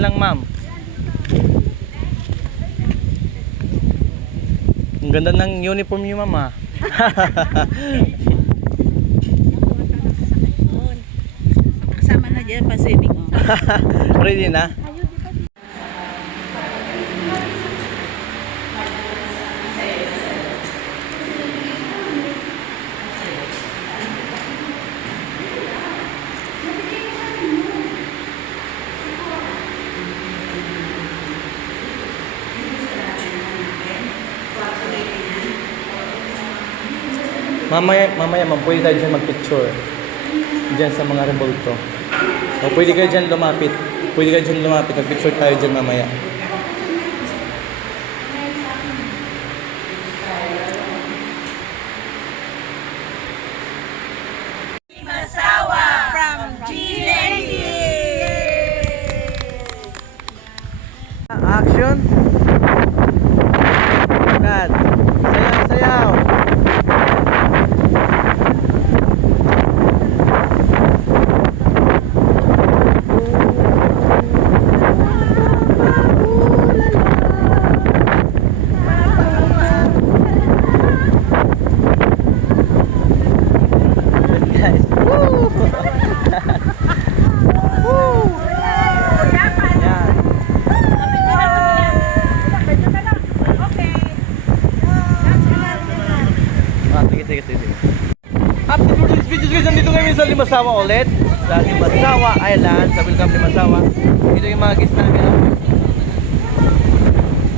lang, ma'am. Ang ganda ng uniform niyo, ma'am, ah. Kasama na dyan pa swimming. Ready na? Mamaya ma'am, pwede tayo dyan mag-picture. Dyan sa mga revolto. O pwede kayo dyan lumapit. Pwede kayo dyan lumapit. Mag-picture tayo dyan mamaya. Masawa from GND. Action! Cut! Sayaw, sayaw! Guys, woo! Woo! Yan. Sige. After this video guys, nandito kami sa Limasawa ulit. Sa Limasawa Island, sa Welcome Limasawa. Ito yung mga guests namin. Oh.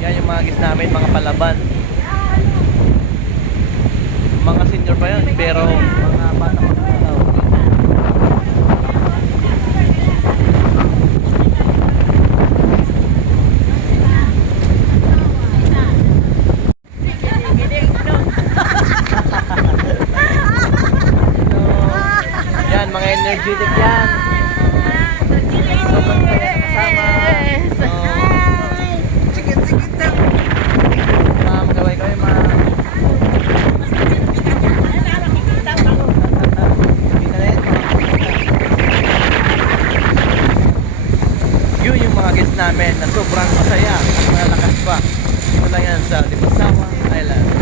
Yan yung mga guests namin, mga palaban. Mga senior pa yan, pero mga bata pa rin daw. Yan, mga energetic yan. Sobrang saya na kasama. Ma'am, kaway-kaway, ma'am. Yun yung mga guests namin na sobrang masaya at malalakas pa. Wala yan sa Limasawa Island.